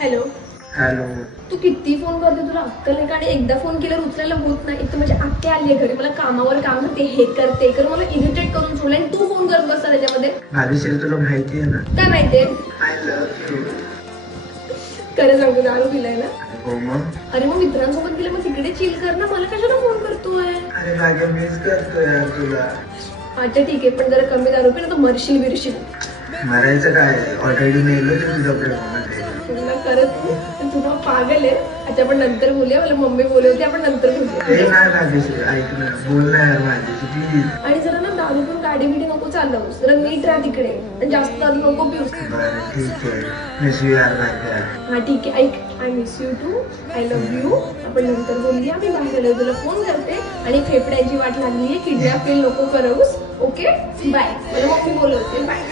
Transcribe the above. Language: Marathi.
Hello hello. तू किती फोन करते, तुला अक्कल नाही का? आणि एकदा फोन केल्यावर उचलायला होत नाही. एक तर माझी आत्या आली आहे घरी, मला कामावर काम करते, हे कर ते कर, मला इरिटेट करून सोडलं. आणि तू फोन करत बसता त्याच्यामध्ये. भाग्यश्री तुला माहिती आहे ना, काय माहितीये? I love you. खरं सांगतो, दारू पिलाय ना? हो मग. अरे मग मित्रांसोबत गेलं, मग तिकडे चिल कर ना, मला कशाला फोन करतोय? अरे भाग्य मिस करतो यार तुला. अच्छा ठीक आहे, पण जरा कमी दारू पी ना, तर मरशील बिरशील. मरायचं काय, ऑलरेडी मेलो तू तुझ्या प्रेमामध्ये. तुला करत नाही, तुला पागल आहे. अच्छा आपण नंतर बोलूया, मला मम्मी बोलवते, आपण नंतर बोलूया. ते नाही भाग्यश्री, ऐक ना, बोल ना यार माझ्याशी प्लीज. आणि जरा ना दारू पण गाडी बिडी नको चालवूस, जरा नीट राहा तिकडे, आणि जास्त दारू नको पिऊस. बरं ठीक आहे, मिस यू यार भाग्य. हा ठीक आहे, ऐक, I miss you too, I love you. आपण नंतर बोलूया, मी बाहेर आलो, तुला फोन करते. आणि फेफड्याची वाट लागली आहे, किडनॅप फील नको करऊस. ओके बाय, मला मम्मी बोलवते, बाय.